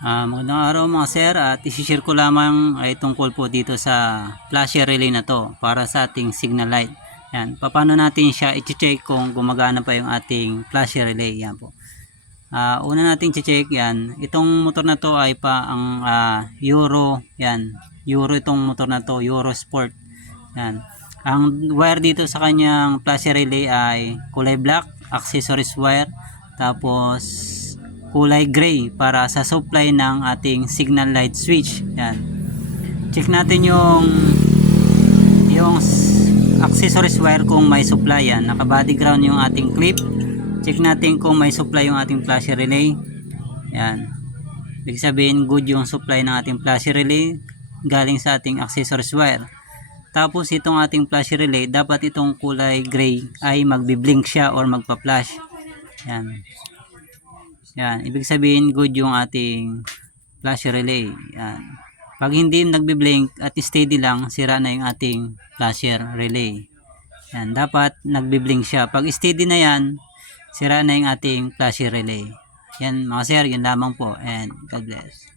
Magandang araw mga sir, at isi-share ko lamang ay tungkol po dito sa flasher relay na to para sa ating signal light. Yan, paano natin siya i-check kung gumagana pa yung ating flasher relay. Yan po. Una natin i-check yan, itong motor na to ay pa ang Euro, yan, Euro itong motor na to, Euro Sport. Yan. Ang wire dito sa kanyang flasher relay ay kulay black, accessories wire, tapos kulay gray para sa supply ng ating signal light switch. Yan. Check natin yung accessories wire kung may supply yan. Naka body ground yung ating clip. Check natin kung may supply yung ating flasher relay. Yan. Ibig sabihin good yung supply ng ating flasher relay galing sa ating accessories wire. Tapos itong ating flasher relay, dapat itong kulay gray ay magbi-blink siya or magpa-flash. Yan. Yan, ibig sabihin good yung ating flasher relay. Yan. Pag hindi nagbi-blink at steady lang, sira na yung ating flasher relay. Yan, dapat nagbi-blink siya. Pag steady na yan, sira na yung ating flasher relay. Yan mga sir, yun lamang po, and God bless.